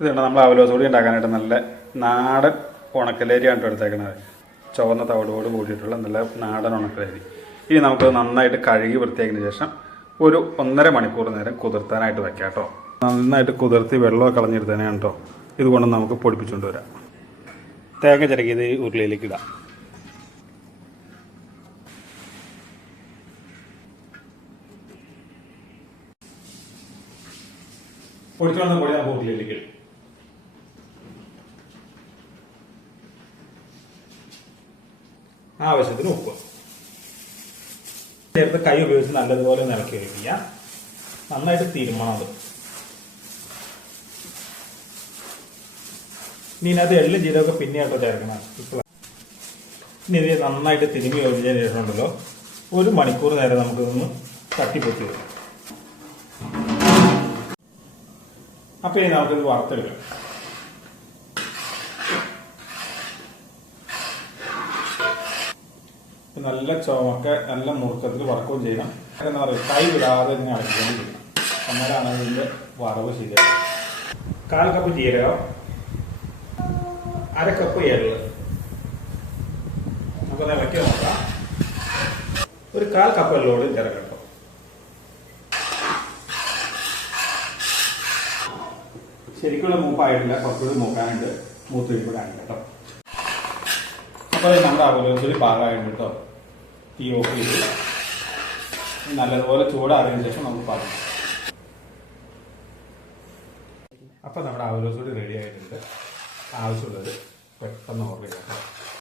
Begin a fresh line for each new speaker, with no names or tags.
ഇതുണ്ട് നമ്മൾ അവലോസോടി ഉണ്ടാക്കാനായിട്ട് നല്ല നാടൻ ഉണക്കലേരിയാണ് എടുത്തേക്കുന്നത് ചുവന്ന തവിടോട് കൂടിയിട്ടുള്ള നല്ല നാടൻ ഉണക്കലേരി. ഇനി നമുക്ക് നന്നായിട്ട് കഴുകി വൃത്തിയാക്കിയതിന് ശേഷം ഒരു ഒന്നര മണിക്കൂർ നേരം കുതിർത്താനായിട്ട് വെക്കാം കേട്ടോ. നന്നായിട്ട് കുതിർത്തി വെള്ളമൊക്കെ കളഞ്ഞെടുത്തതിനാണ് കേട്ടോ. ഇതുകൊണ്ട് നമുക്ക് പൊടിപ്പിച്ചുകൊണ്ട് വരാം. തേങ്ങ ചിരകിയത് ഉരുളിയിലേക്ക് ഇടാം. പൊടിച്ചു പൊടി നമുക്ക് ഉരുളിയിലേക്ക് ഇടും. ആവശ്യത്തിന് ഉപ്പ്. ചേർത്ത് കൈ ഉപയോഗിച്ച് നല്ലതുപോലെ ഒന്ന് ഇളക്കി വയ്ക്കുക നന്നായിട്ട് തിരുമണം അത്. ഇനി ഇതിനകത്ത് എള്ളും ജീരകമൊക്കെ പിന്നെയാട്ടോ ചേർക്കണം. ഇപ്പം ഇനി ഇത് നന്നായിട്ട് തിരുമി യോജിച്ചതിന് ശേഷം ഉണ്ടല്ലോ ഒരു മണിക്കൂർ നേരം നമുക്കിതൊന്ന് തട്ടിപ്പൊത്തി വരും അപ്പോൾ ഇനി നമുക്കിത് വറുത്തെടുക്കാം. നല്ല ചുമക്ക നല്ല മുറുക്കത്തിൽ വറക്കുകയും ചെയ്യണം. എന്താ പറയുക കൈ വിടാതെ ഇങ്ങനെ അടയ്ക്കുകയും ചെയ്യണം. അങ്ങനെയാണ് ഇതിന്റെ വറവ് ശരിയാവും കാൽ കപ്പ് ജീരകം അര കപ്പ് എള്ള്. നമുക്കത് ഇളക്കി നോക്കാം. ഒരു കാൽ കപ്പ് എള്ളോട് ചേർക്കട്ടോ ശരിക്കുള്ള മൂപ്പായിട്ടില്ല കുറച്ചുകൂടി മൂക്കാനുണ്ട് മൂത്ത് ഇപ്പോഴാണ് കേട്ടോ. അപ്പോൾ നമ്മുടെ അവലോസൊരു ഭാഗമായിട്ട് കേട്ടോ തീ ഓഫ് ചെയ്ത് നല്ലതുപോലെ ചൂടാറിയതിനു ശേഷം നമുക്ക് പാടാം അപ്പോൾ നമ്മുടെ അവലോസൊടി റെഡി ആയിട്ടുണ്ട്. ആവശ്യമുള്ളത് പെട്ടെന്ന് ഓർഡർ ചെയ്യാം